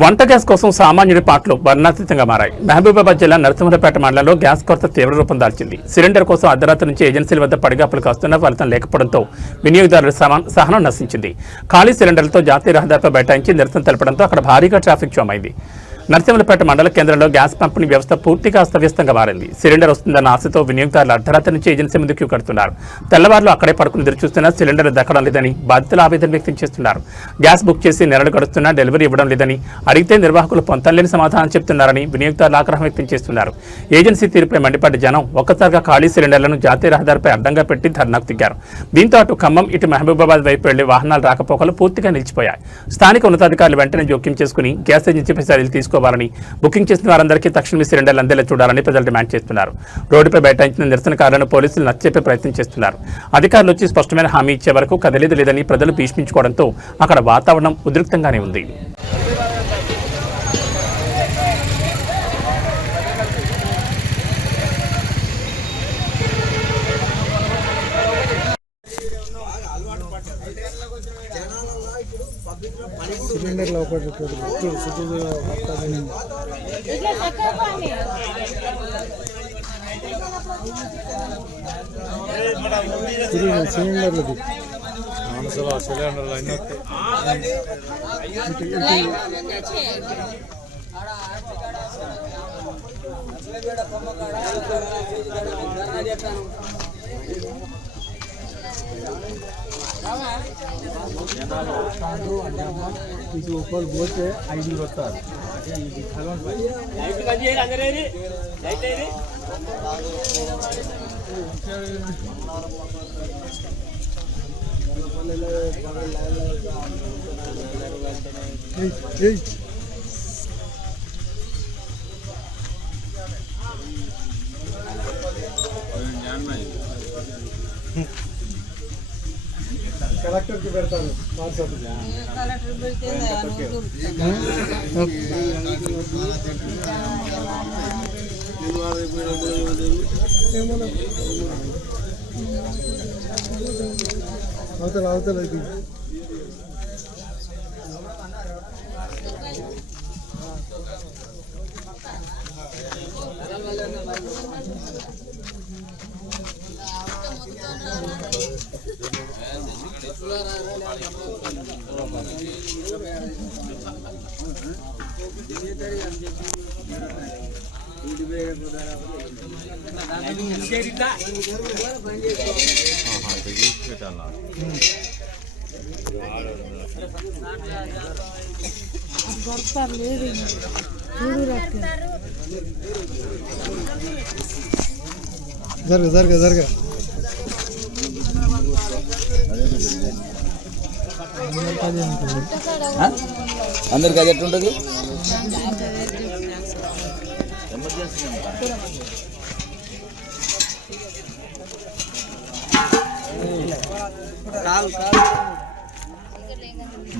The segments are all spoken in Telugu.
వంట గ్యాస్ కోసం సామాన్యుడి పాటలు వర్ణాతీతంగా మారాయి. మహబూబాబాద్ జిల్లా నరసింహులపేట మండలంలో గ్యాస్ కొరత తీవ్ర రూపం దాల్చింది. సిలిండర్ కోసం అర్ధరాత్రి నుంచి ఏజెన్సీల వద్ద పడిగాపులు కాస్తున్న ఫలితం లేకపోవడంతో వినియోగదారుల సహనం నశించింది. ఖాళీ సిలిండర్లతో జాతీయ రహదారిపై బైఠాయించి నిరసన తెలపడంతో అక్కడ భారీగా ట్రాఫిక్ జామ్ అయింది. నరసింహులపేట మండల కేంద్రంలో గ్యాస్ పంపిణీ వ్యవస్థ పూర్తిగా అస్తవ్యస్తంగా మారింది. సిలిండర్ వస్తుందన్న ఆశతో వినియోగదారులు అర్ధరాత్రి నుంచి ఏజెన్సీ ముందు క్యూ కడుతున్నారు. తెల్లవారులు అక్కడే పడుకుని ఎదురుచూస్తున్నా సిలిండర్ దక్కడం లేదని బాధితులు ఆవేదన వ్యక్తం చేస్తున్నారు. గ్యాస్ బుక్ చేసి నెలలు గడుస్తున్నా డెలివరీ ఇవ్వడం లేదని, అడిగితే నిర్వాహకులు పొంతలేని సమాధానం చెప్తున్నారని వినియోగదారులు ఆగ్రహం వ్యక్తం చేస్తున్నారు. ఏజెన్సీ తీరుపై మండిపడ్డ జనం ఒక్కసారిగా ఖాళీ సిలిండర్లను జాతీయ రహదారిపై అడ్డంగా పెట్టి ధర్నాకు దిగారు. దీంతో అటు ఖమ్మం ఇటు మహబూబాబాద్ వైపు వెళ్లే వాహనాల రాకపోకలు పూర్తిగా నిలిచిపోయాయి. స్థానిక ఉన్నతాధికారులు వెంటనే జోక్యం చేసుకుని గ్యాస్ ఏజెన్సీపై చర్యలు తీసుకోవాలని, బుకింగ్ చేసిన వారందరికీ తక్షణమే సిలిండర్లు అందేలా చూడాలని ప్రజలు డిమాండ్ చేస్తున్నారు. రోడ్డుపై బైఠాయించిన నిరసనకారులను పోలీసులు నచ్చచెప్పే ప్రయత్నం చేస్తున్నారు. అధికారులు వచ్చి స్పష్టమైన హామీ ఇచ్చే వరకు కదలేదు లేదని ప్రజలు భీష్మించుకోవడంతో అక్కడ వాతావరణం ఉద్రిక్తంగానే ఉంది. సిలిండర్లో ఒకటి సిలిండర్లది సిలిండర్లు అన్నీ ఒకరు పోతే 5 వస్తారు. కలెక్టర్కి పెడతారు. అవతల ఇది జరగ అందరికి అది ఎట్లుంటుంది?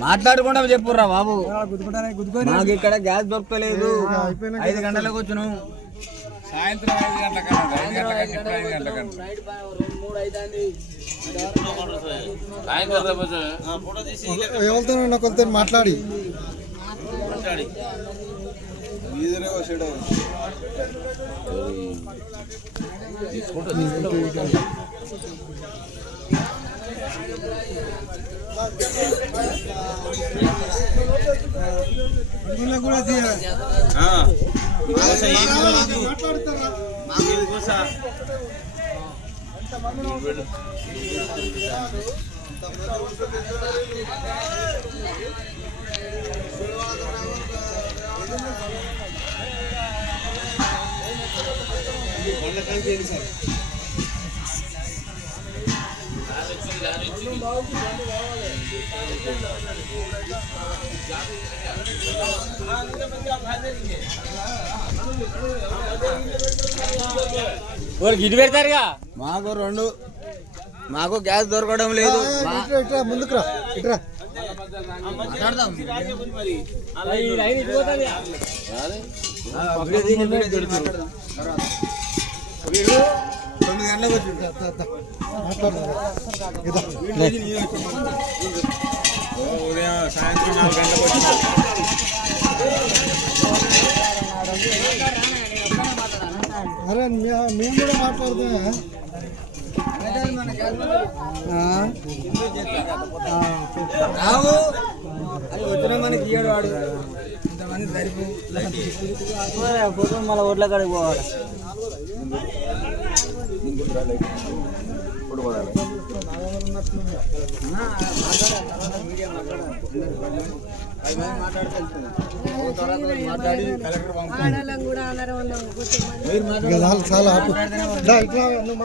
మాట్లాడకుండా చెప్పుర్రా బాబు. మాకు ఇక్కడ గ్యాస్ దొరకలేదు. 5 గంటలకు వచ్చును. సాయంత్రం 5 గంటలకు ఎవరితో కొలత మాట్లాడి కూడా గిడి పెడతారుగా. మాకు 2 మాకు గ్యాస్ దొరకడం లేదు. ముందుకు రా, ఇట్రా. మాట్లాడదాం. 9 గంటలకు ఉదయం సాయంత్రం 4 గంటలకు వచ్చి అరే మేము కూడా మాట్లాడుతున్నా రావు అది వచ్చిన మనకి ఇయ్యడు వాడు ఇంతమంది సరిపో మళ్ళీ ఓట్ల కాడికి పోవాలి చాలా ఆపు. దా, ఇట్లా నువ్వు